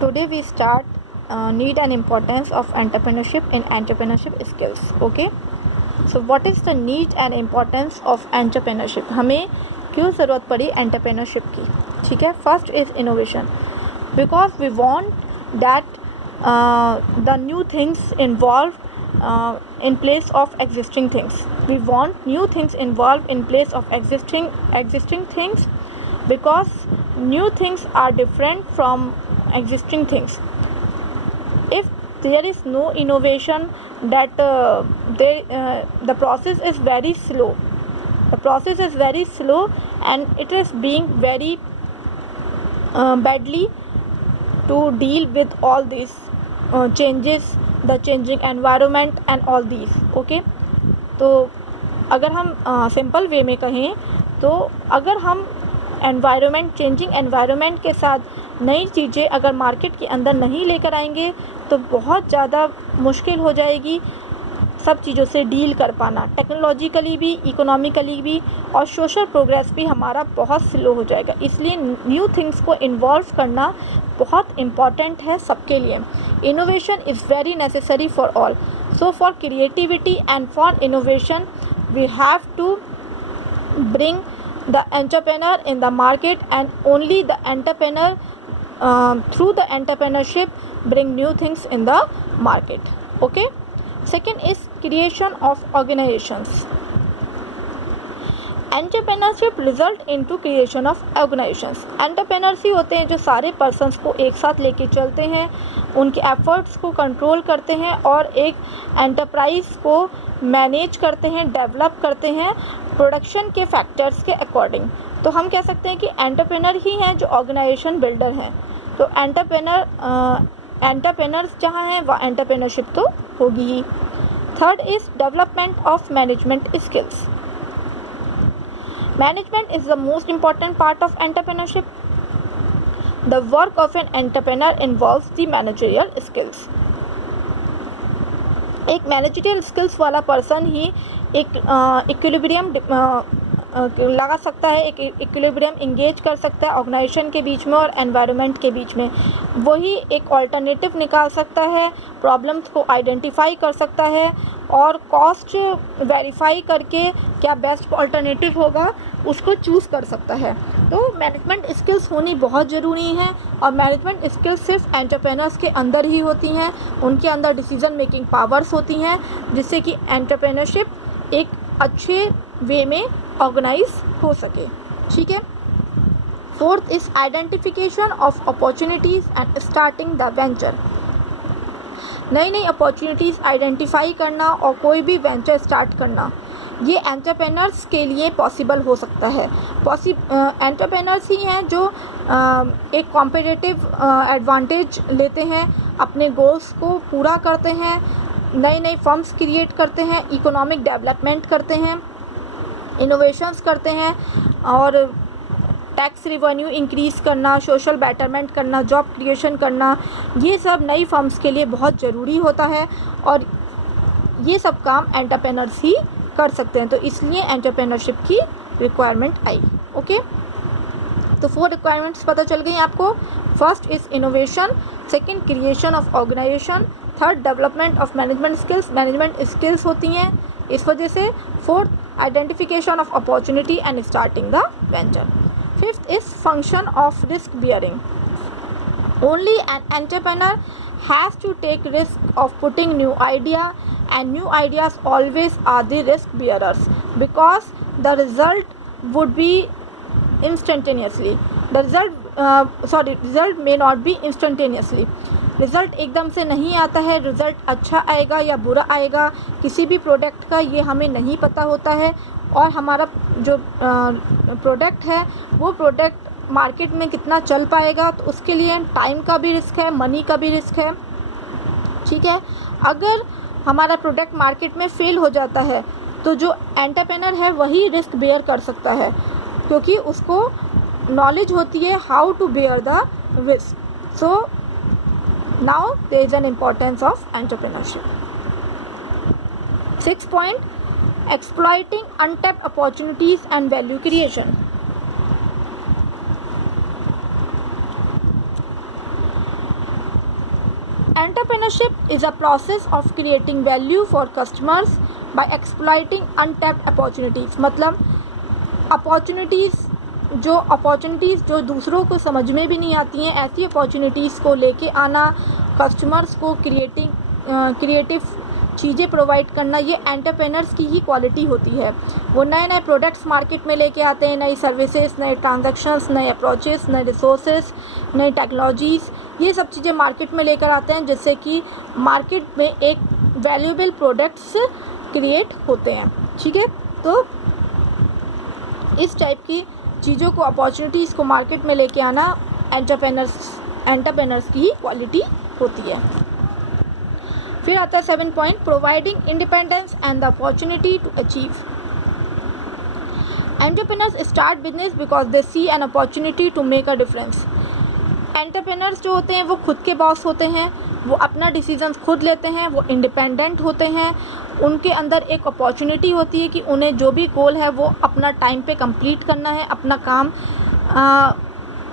Today we start need and importance of entrepreneurship in entrepreneurship skills. Okay, so what is the need and importance of entrepreneurship? हमें क्यों ज़रूरत पड़ी entrepreneurship की? ठीक है, first is innovation, because we want that the new things involved in place of existing things. We want new things involved in place of existing things, because new things are different from existing things. If there is no innovation, that the process is very slow. The process is very slow and it is being very badly to deal with all these changes, the changing environment and all these. Okay, तो अगर हम simple way में कहें तो अगर हम changing environment के साथ नई चीज़ें अगर मार्केट के अंदर नहीं लेकर आएंगे तो बहुत ज़्यादा मुश्किल हो जाएगी सब चीज़ों से डील कर पाना, टेक्नोलॉजिकली भी, इकोनॉमिकली भी, और सोशल प्रोग्रेस भी हमारा बहुत स्लो हो जाएगा. इसलिए न्यू थिंग्स को इन्वॉल्व करना बहुत इम्पॉर्टेंट है सबके लिए. Innovation is very necessary for all. So for creativity and for innovation we have to bring the entrepreneur in the market, and only the entrepreneur through the entrepreneurship bring new things in the market. Okay, second is creation of organizations. Entrepreneurship result into creation of organizations. Entrepreneurs ही होते हैं जो सारे persons को एक साथ लेके चलते हैं, उनके एफर्ट्स को कंट्रोल करते हैं और एक एंटरप्राइज को मैनेज करते हैं, डेवलप करते हैं प्रोडक्शन के फैक्टर्स के अकॉर्डिंग. तो हम कह सकते हैं कि एंटरप्रेन्योर ही हैं जो ऑर्गेनाइजेशन बिल्डर हैं. तो एंटरप्रेन्योर्स जहाँ हैं वहाँ एंटरप्रेन्योरशिप तो होगी ही. Third is development of management skills. Management is the most important part of entrepreneurship. The work of an entrepreneur involves the managerial skills. एक मैनेजरियल स्किल्स वाला पर्सन ही एक इक्विलिब्रियम लगा सकता है, एक इक्विलिब्रियम इंगेज कर सकता है ऑर्गेनाइजेशन के बीच में और एनवायरनमेंट के बीच में. वही एक ऑल्टरनेटिव निकाल सकता है, प्रॉब्लम्स को आइडेंटिफाई कर सकता है और कॉस्ट वेरीफाई करके क्या बेस्ट ऑल्टरनेटिव होगा उसको चूज़ कर सकता है. तो मैनेजमेंट स्किल्स होनी बहुत ज़रूरी हैं और मैनेजमेंट स्किल्स सिर्फ एंटरप्रेन्योर्स के अंदर ही होती हैं. उनके अंदर डिसीजन मेकिंग पावर्स होती हैं जिससे कि एंटरप्रेन्योरशिप एक अच्छे वे में ऑर्गेनाइज हो सके. ठीक है. Fourth is identification of opportunities and starting the venture. नई नई अपॉर्चुनिटीज़ आइडेंटिफाई करना और कोई भी वेंचर स्टार्ट करना ये एंटरप्रेन्योर्स के लिए पॉसिबल हो सकता है. एंटरप्रेन्योर्स ही हैं जो एक कॉम्पिटिटिव एडवांटेज लेते हैं, अपने गोल्स को पूरा करते हैं, नई नई फर्म्स क्रिएट करते हैं, इकोनॉमिक डेवलपमेंट करते हैं, इनोवेशंस करते हैं और टैक्स रिवेन्यू इंक्रीज़ करना, सोशल बेटरमेंट करना, जॉब क्रिएशन करना, ये सब नई फर्म्स के लिए बहुत ज़रूरी होता है और ये सब काम एंटरप्रेन्योर्स ही कर सकते हैं. तो इसलिए एंटरप्रेन्योरशिप की रिक्वायरमेंट आई. ओके, तो 4 रिक्वायरमेंट्स पता चल गई आपको. First is innovation, second creation of organisation, third development of management skills. Management skills होती हैं इस वजह से. Fourth identification of opportunity and starting the venture. Fifth is function of risk bearing. Only an entrepreneur has to take risk of putting new idea, and new ideas always are the risk bearers because the result would be instantaneously. Result may not be instantaneously. Result एकदम से नहीं आता है. Result अच्छा आएगा या बुरा आएगा किसी भी प्रोडक्ट का ये हमें नहीं पता होता है और हमारा जो प्रोडक्ट है वो प्रोडक्ट मार्केट में कितना चल पाएगा तो उसके लिए टाइम का भी रिस्क है, मनी का भी रिस्क है. ठीक है. अगर हमारा प्रोडक्ट मार्केट में फेल हो जाता है तो जो एंटरप्रेन्योर है वही रिस्क बेयर कर सकता है क्योंकि उसको नॉलेज होती है how to bear the risk. So now there is an importance of entrepreneurship. 6 point, exploiting untapped opportunities and value creation. Entrepreneurship is a process of creating value for customers by exploiting untapped opportunities. मतलब opportunities जो दूसरों को समझ में भी नहीं आती हैं, ऐसी अपॉर्चुनिटीज़ को लेके आना, कस्टमर्स को क्रिएटिव चीज़ें प्रोवाइड करना, ये एंटरप्रेन्योर्स की ही क्वालिटी होती है। वो नए नए प्रोडक्ट्स मार्केट में लेके आते हैं, नई सर्विसेज, नए ट्रांजैक्शंस, नए अप्रोचेस, नए रिसोर्सेज, नई टेक्नोलॉजीज़, ये सब चीज़ें मार्केट में लेकर आते हैं, जिससे कि मार्केट में एक वैल्यूएबल प्रोडक्ट्स क्रिएट होते हैं। ठीक है, तो इस टाइप की चीज़ों को, अपॉर्चुनिटीज़ को मार्केट में लेके आना एंटरप्रेन्योर्स की ही क्वालिटी होती है। फिर आता है 7 point, providing independence and the opportunity to achieve. Entrepreneurs start business because they see an opportunity to make a difference. Entrepreneurs जो होते हैं वो खुद के बॉस होते हैं, वो अपना डिसीजंस खुद लेते हैं, वो इंडिपेंडेंट होते हैं, उनके अंदर एक अपॉर्चुनिटी होती है कि उन्हें जो भी गोल है वो अपना टाइम पे कंप्लीट करना है, अपना काम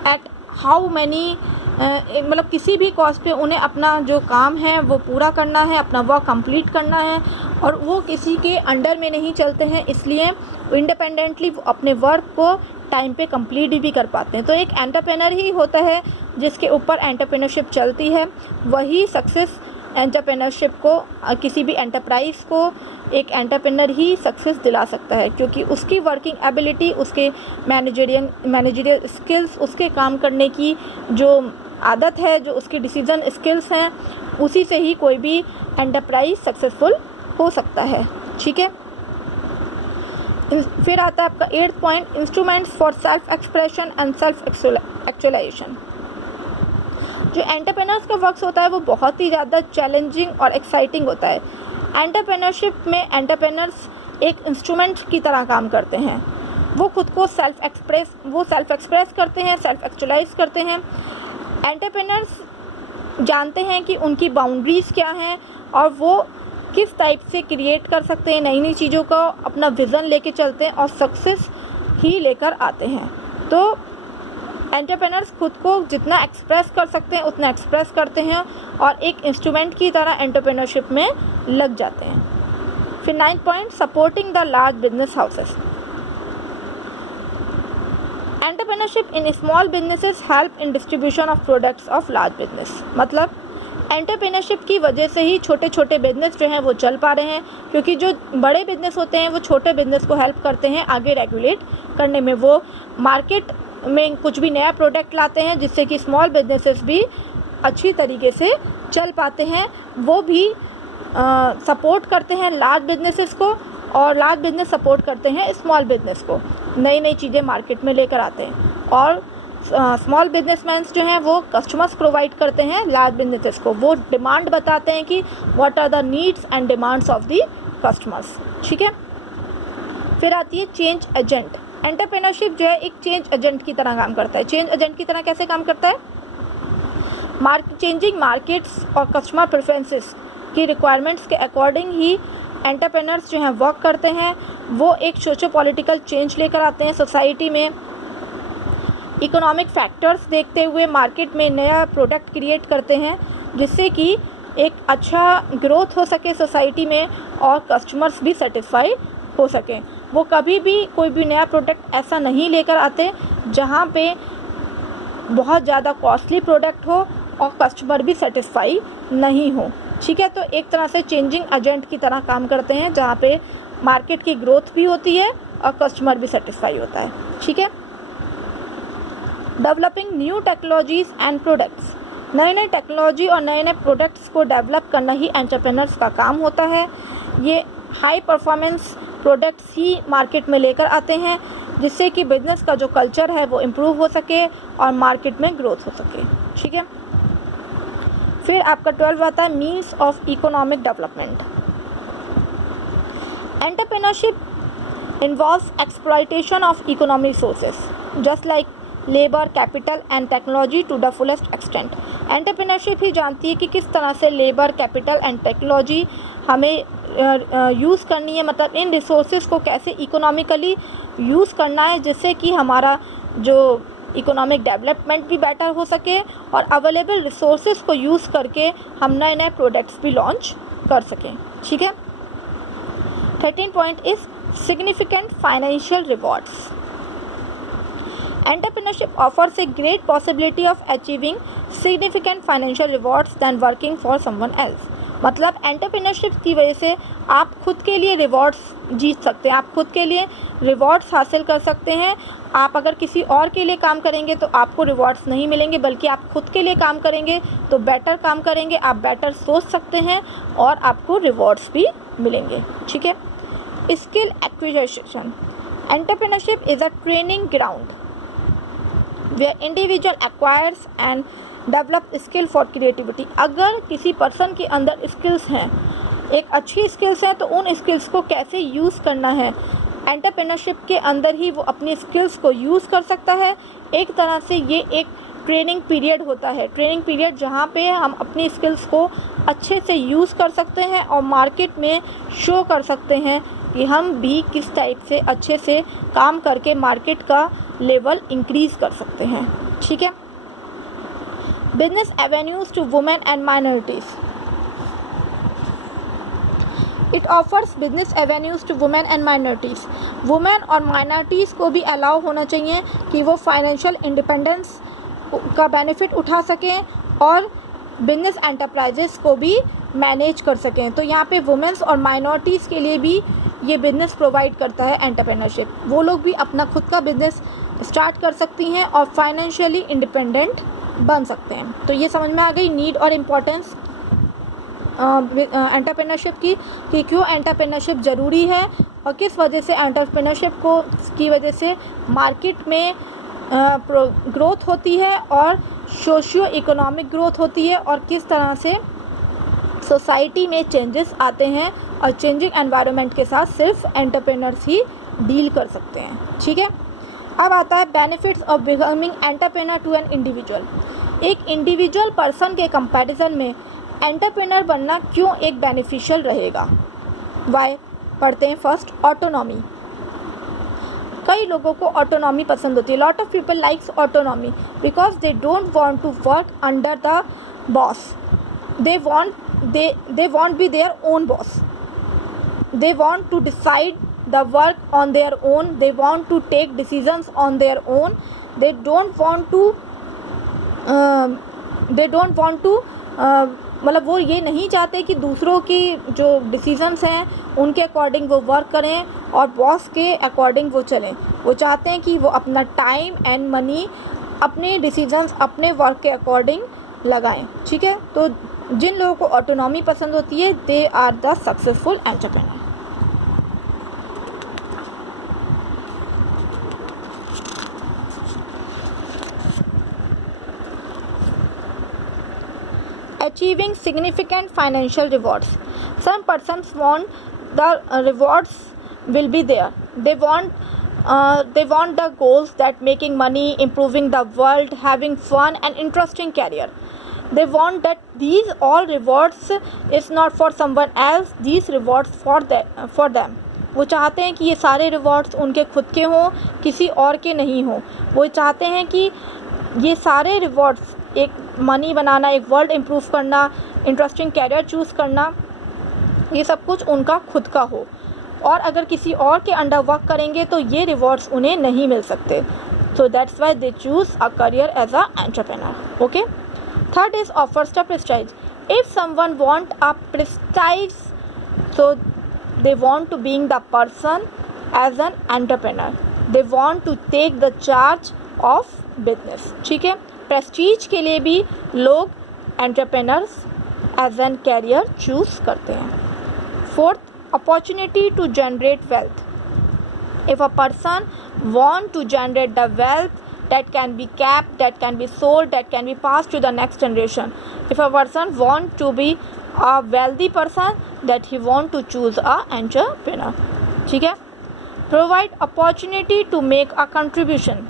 एट हाउ मैनी मतलब किसी भी कॉस्ट पे उन्हें अपना जो काम है वो पूरा करना है, अपना वर्क कंप्लीट करना है, और वो किसी के अंडर में नहीं चलते हैं, इसलिए इंडिपेंडेंटली वो अपने वर्क को टाइम पे कंप्लीट भी कर पाते हैं। तो एक एंटरप्रेन्योर ही होता है जिसके ऊपर एंटरप्रेन्योरशिप चलती है, वही सक्सेस एंटरप्रेन्योरशिप को, किसी भी एंटरप्राइज़ को एक एंटरप्रेन्योर ही सक्सेस दिला सकता है, क्योंकि उसकी वर्किंग एबिलिटी, उसके मैनेजरियल स्किल्स, उसके काम करने की जो आदत है, जो उसकी डिसीजन स्किल्स हैं, उसी से ही कोई भी एंटरप्राइज सक्सेसफुल हो सकता है। ठीक है, फिर आता है आपका 8th point, instruments for self expression and self actualisation. जो एंटरप्रेन्योर्स का वर्क होता है वो बहुत ही ज़्यादा चैलेंजिंग और एक्साइटिंग होता है। एंटरप्रेन्योरशिप में एंटरप्रेन्योर्स एक इंस्ट्रूमेंट की तरह काम करते हैं, वो खुद को सेल्फ एक्सप्रेस करते हैं, सेल्फ एक्चुअलाइज करते हैं। एंटरप्रेन्योर्स जानते हैं कि उनकी बाउंड्रीज़ क्या हैं और वो किस टाइप से क्रिएट कर सकते हैं नई नई चीज़ों का, अपना विज़न लेके चलते हैं और सक्सेस ही लेकर आते हैं। तो एंटरप्रेन्योर्स खुद को जितना एक्सप्रेस कर सकते हैं उतना एक्सप्रेस करते हैं और एक इंस्ट्रूमेंट की तरह एंटरप्रेन्योरशिप में लग जाते हैं। फिर 9th point, supporting the large business houses. Entrepreneurship in small businesses help in distribution of products of large business. मतलब एंटरप्रेन्योरशिप की वजह से ही छोटे छोटे बिजनेस जो हैं वो चल पा रहे हैं, क्योंकि जो बड़े बिजनेस होते हैं वो छोटे बिजनेस को हेल्प करते हैं आगे रेगुलेट करने में। वो मार्केट में कुछ भी नया प्रोडक्ट लाते हैं जिससे कि स्मॉल बिजनेसेस भी अच्छी तरीके से चल पाते हैं। वो भी सपोर्ट करते हैं लार्ज बिजनेसेस को और लार्ज बिजनेस सपोर्ट करते हैं स्मॉल बिजनेस को, नई नई चीज़ें मार्केट में लेकर आते हैं। और स्मॉल बिजनेसमैन्स जो हैं वो कस्टमर्स प्रोवाइड करते हैं लार्ज बिजनेसेस को, वो डिमांड बताते हैं कि what are the needs and demands of the customers. ठीक है, फिर आती है चेंज एजेंट। एंटरप्रेन्योरशिप जो है एक चेंज एजेंट की तरह काम करता है। चेंज एजेंट की तरह कैसे काम करता है? चेंजिंग मार्केट्स और कस्टमर प्रेफरेंसेस की रिक्वायरमेंट्स के अकॉर्डिंग ही एंटरप्रेन्योर्स जो हैं वर्क करते हैं। वो एक सोशो पॉलिटिकल चेंज लेकर आते हैं सोसाइटी में, इकोनॉमिक फैक्टर्स देखते हुए मार्केट में नया प्रोडक्ट क्रिएट करते हैं जिससे कि एक अच्छा ग्रोथ हो सके सोसाइटी में और कस्टमर्स भी सेटिस्फाई हो सकें। वो कभी भी कोई भी नया प्रोडक्ट ऐसा नहीं लेकर आते जहाँ पे बहुत ज़्यादा कॉस्टली प्रोडक्ट हो और कस्टमर भी सेटिस्फाई नहीं हो। ठीक है, तो एक तरह से चेंजिंग एजेंट की तरह काम करते हैं जहाँ पे मार्केट की ग्रोथ भी होती है और कस्टमर भी सेटिस्फाई होता है। ठीक है, developing new technologies and products. नए नए टेक्नोलॉजी और नए नए प्रोडक्ट्स को डेवलप करना ही एंटरप्रेन्योर्स का काम होता है। ये हाई परफॉर्मेंस प्रोडक्ट्स ही मार्केट में लेकर आते हैं जिससे कि बिज़नेस का जो कल्चर है वो इम्प्रूव हो सके और मार्केट में ग्रोथ हो सके। ठीक है, फिर आपका 12 आता है means of economic development. Entrepreneurship involves exploitation of economic sources just like labour, capital and technology to the fullest extent. Entrepreneurship ही जानती है कि किस तरह से लेबर, कैपिटल एंड टेक्नोलॉजी हमें यूज़ करनी है, मतलब इन रिसोर्सेज को कैसे इकोनॉमिकली यूज़ करना है जिससे कि हमारा जो इकोनॉमिक डेवलपमेंट भी बेटर हो सके और अवेलेबल रिसोर्सेज को यूज़ करके हम नए नए प्रोडक्ट्स भी लॉन्च कर सकें। ठीक है। 13 point is significant financial rewards. Entrepreneurship offers a great possibility of achieving significant financial rewards than working for someone else. मतलब एंटरप्रेन्योरशिप की वजह से आप खुद के लिए रिवॉर्ड्स जीत सकते हैं, आप खुद के लिए रिवॉर्ड्स हासिल कर सकते हैं। आप अगर किसी और के लिए काम करेंगे तो आपको रिवॉर्ड्स नहीं मिलेंगे, बल्कि आप खुद के लिए काम करेंगे तो बेटर काम करेंगे, आप बेटर सोच सकते हैं और आपको रिवॉर्ड्स भी मिलेंगे। ठीक है। Skill acquisition. Entrepreneurship is a training ground where individual acquires and develop skill for creativity। अगर किसी पर्सन के अंदर स्किल्स हैं, एक अच्छी स्किल्स हैं, तो उन स्किल्स को कैसे यूज़ करना है, एंटरप्रेन्योरशिप के अंदर ही वो अपनी स्किल्स को यूज़ कर सकता है। एक तरह से ये एक ट्रेनिंग पीरियड होता है, ट्रेनिंग पीरियड जहाँ पे हम अपनी स्किल्स को अच्छे से यूज़ कर सकते हैं और मार्केट में शो कर सकते हैं कि हम भी किस टाइप से अच्छे से काम करके मार्केट का लेवल इंक्रीज़ कर सकते हैं। ठीक है। Business avenues to women and minorities. It offers business avenues to women and minorities. Women और माइनॉरिटीज़ को भी अलाउ होना चाहिए कि वो फाइनेंशियल इंडिपेंडेंस का बेनिफिट उठा सकें और बिजनेस एंटरप्राइजेस को भी मैनेज कर सकें। तो यहाँ पे वुमेन्स और माइनॉरिटीज़ के लिए भी ये बिज़नेस प्रोवाइड करता है एंटरप्रेन्योरशिप। वो लोग भी अपना खुद का बिज़नेस स्टार्ट कर सकती हैं और फाइनेंशियली इंडिपेंडेंट बन सकते हैं। तो ये समझ में आ गई नीड और इम्पोर्टेंस एंटरप्रेन्योरशिप कि क्यों एंटरप्रेन्योरशिप ज़रूरी है और किस वजह से एंटरप्रेन्योरशिप की वजह से मार्केट में ग्रोथ होती है और सोशियो इकोनॉमिक ग्रोथ होती है और किस तरह से सोसाइटी में चेंजेस आते हैं और चेंजिंग एनवायरनमेंट के साथ सिर्फ एंटरप्रेन्योर्स ही डील कर सकते हैं। ठीक है। अब आता है benefits of becoming entrepreneur to an individual. एक इंडिविजुअल पर्सन के कंपैरिजन में एंटरप्रेन्योर बनना क्यों एक बेनिफिशियल रहेगा। वाई पढ़ते हैं। First, autonomy. कई लोगों को ऑटोनॉमी पसंद होती है। Lot of people likes autonomy because they don't want to work under the boss. they won't be their own boss. They want to decide the work on their own. They want to take decisions on their own. They don't want to मतलब वो ये नहीं चाहते कि दूसरों की जो decisions हैं उनके अकॉर्डिंग वो वर्क करें और बॉस के अकॉर्डिंग वो चलें। वो चाहते हैं कि वो अपना टाइम एंड मनी अपने डिसीजंस अपने वर्क के अकॉर्डिंग लगाएं। ठीक है। तो जिन लोगों को ऑटोनॉमी पसंद होती है they are the successful entrepreneur. Achieving significant financial rewards. Some persons want the rewards will be there. They want the goals that making money, improving the world, having fun and interesting career. They want that these all rewards is not for someone else, these rewards for them. वो चाहते हैं कि ये सारे rewards उनके खुद के हों, किसी और के नहीं हों। वो चाहते हैं कि ये सारे रिवॉर्ड्स, एक मनी बनाना, एक वर्ल्ड इम्प्रूव करना, इंटरेस्टिंग कैरियर चूज़ करना, ये सब कुछ उनका खुद का हो। और अगर किसी और के अंडर वर्क करेंगे तो ये रिवॉर्ड्स उन्हें नहीं मिल सकते। So that's why they choose a career as a entrepreneur. Okay. Third is offers the prestige. If someone want a prestige, so they want to being the person as an entrepreneur. They want to take the charge of business. ठीक है। Prestige के लिए भी लोग entrepreneurs as an career choose करते हैं। Fourth, opportunity to generate wealth. If a person want to generate the wealth that can be kept, that can be sold, that can be passed to the next generation. If a person want to be a wealthy person, that he want to choose a entrepreneur. ठीक है। Provide opportunity to make a contribution.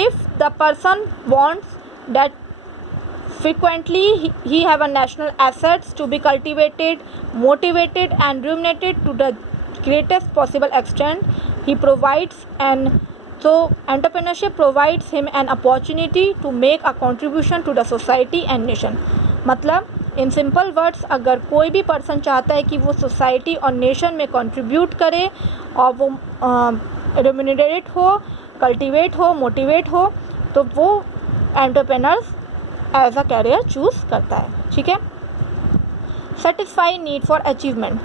If the person wants that frequently he have a national assets to be cultivated, motivated and remunerated to the greatest possible extent, he provides and तो entrepreneurship provides him an opportunity to make a contribution to the society and nation. मतलब in simple words, अगर कोई भी person चाहता है कि वो society और नेशन में कंट्रीब्यूट करे और वो रेम्यूनरेट हो, कल्टीवेट हो, मोटिवेट हो, तो वो entrepreneurs as a career choose करता है। ठीक है। Satisfy need for achievement.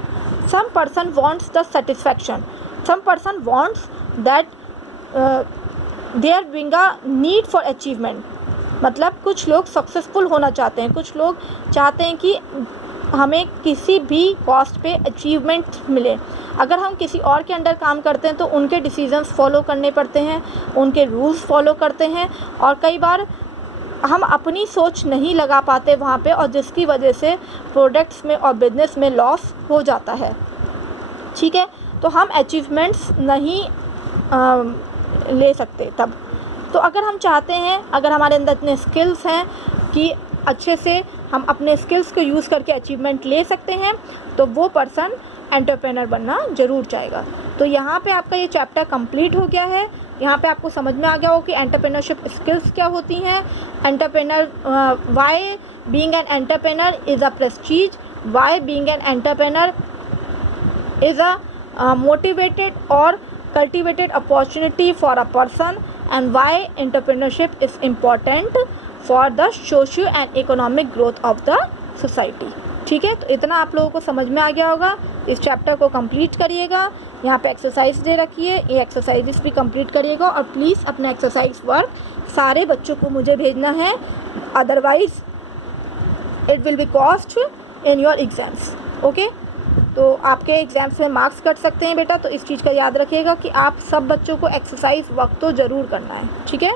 Some person wants the satisfaction, some person wants that there being a need for achievement. मतलब कुछ लोग सक्सेसफुल होना चाहते हैं, कुछ लोग चाहते हैं कि हमें किसी भी कॉस्ट पे अचीवमेंट मिले। अगर हम किसी और के अंडर काम करते हैं तो उनके डिसीजंस फॉलो करने पड़ते हैं, उनके रूल्स फॉलो करते हैं, और कई बार हम अपनी सोच नहीं लगा पाते वहाँ पे, और जिसकी वजह से प्रोडक्ट्स में और बिजनेस में लॉस हो जाता है। ठीक है। तो हम अचीवमेंट्स नहीं ले सकते तब। तो अगर हम चाहते हैं, अगर हमारे अंदर इतने स्किल्स हैं कि अच्छे से हम अपने स्किल्स को यूज़ करके अचीवमेंट ले सकते हैं, तो वो पर्सन एंटरप्रेनर बनना ज़रूर चाहेगा। तो यहाँ पे आपका ये चैप्टर कंप्लीट हो गया है। यहाँ पे आपको समझ में आ गया हो कि एंटरप्रेन्योरशिप स्किल्स क्या होती हैं, entrepreneur why being an entrepreneur is a prestige, why being an entrepreneur is a motivated और cultivated opportunity for a person, and why entrepreneurship is important for the socio and economic growth of the society। ठीक है। तो इतना आप लोगों को समझ में आ गया होगा। इस चैप्टर को कंप्लीट करिएगा। यहाँ पे एक्सरसाइज दे रखी है, ये एक्सरसाइजेस भी कंप्लीट करिएगा, और प्लीज़ अपना एक्सरसाइज वर्क सारे बच्चों को मुझे भेजना है, otherwise it will be cost in your exams. Okay. तो आपके एग्ज़ाम्स में मार्क्स कट सकते हैं बेटा, तो इस चीज़ का याद रखिएगा कि आप सब बच्चों को एक्सरसाइज वर्क तो ज़रूर करना है। ठीक है।